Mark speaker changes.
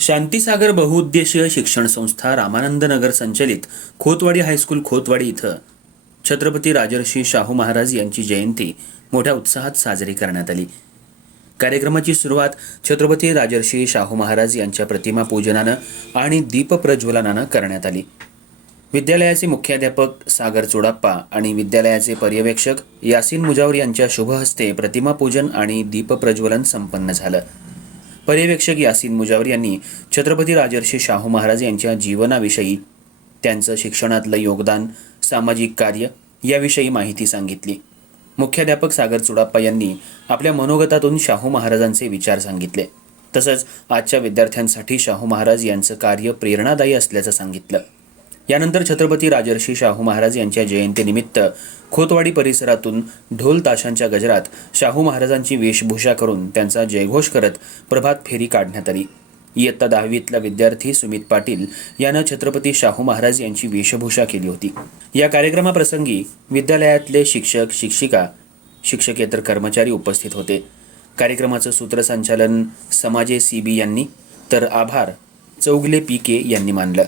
Speaker 1: शांतीसागर बहुउद्देशीय शिक्षण संस्था रामानंद नगर संचलित खोतवाडी हायस्कूल खोतवाडी इथं छत्रपती राजर्षी शाहू महाराज यांची जयंती मोठ्या उत्साहात साजरी करण्यात आली. कार्यक्रमाची सुरुवात छत्रपती राजर्षी शाहू महाराज यांच्या प्रतिमा पूजनानं आणि दीपप्रज्वलनानं करण्यात आली. विद्यालयाचे मुख्याध्यापक सागर चोडाप्पा आणि विद्यालयाचे पर्यवेक्षक यासिन मुजावर यांच्या शुभहस्ते प्रतिमापूजन प्रतिमा पूजन आणि दीपप्रज्वलन संपन्न झालं. पर्यवेक्षक यासिन मुजावर यांनी छत्रपती राजर्षी शाहू महाराज यांच्या जीवनाविषयी त्यांचं शिक्षणातलं योगदान सामाजिक कार्य याविषयी माहिती सांगितली. मुख्याध्यापक सागर चुडाप्पा यांनी आपल्या मनोगतातून शाहू महाराजांचे विचार सांगितले. तसंच आजच्या विद्यार्थ्यांसाठी शाहू महाराज यांचं कार्य प्रेरणादायी असल्याचं सांगितलं. यानंतर छत्रपती राजर्षी शाहू महाराज यांच्या जयंतीनिमित्त खोतवाडी परिसरातून ढोल ताशांच्या गजरात शाहू महाराजांची वेशभूषा करून त्यांचा जयघोष करत प्रभात फेरी काढण्यात आली. इयत्ता दहावीतला विद्यार्थी सुमित पाटील यानं छत्रपती शाहू महाराज यांची वेशभूषा केली होती. या कार्यक्रमाप्रसंगी विद्यालयातले शिक्षक शिक्षिका शिक्षकेतर कर्मचारी उपस्थित होते. कार्यक्रमाचं सूत्रसंचालन समाजे सी बी यांनी तर आभार चौगले पी के यांनी मानलं.